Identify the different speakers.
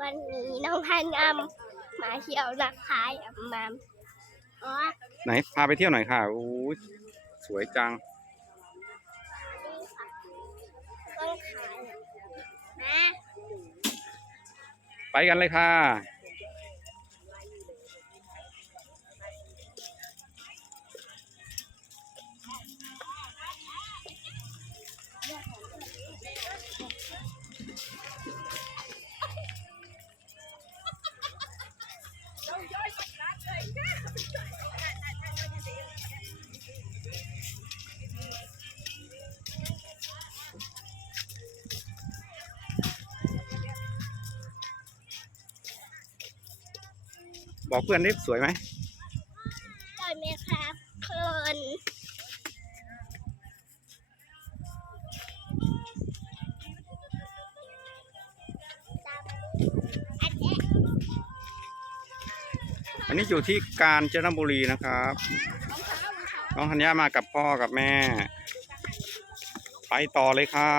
Speaker 1: วันนี้น้องพันยำมาเที่ยวนะคะยำมามอ๋อ
Speaker 2: ไหนพาไปเที่ยวหน่อยค่ะโอ้ยสวยจัง
Speaker 1: นี่ค่ะต้นขายนะ
Speaker 2: ไปกันเลยค่ะ บอกเพื่อนนิดสวยไหม
Speaker 1: สวยไหมครับคนอันนี้
Speaker 2: นนี้อยู่ที่กาญจนบุรีนะครับ น้องธัญญามากับพ่อกับแม่ ไปต่อเลยค่ะ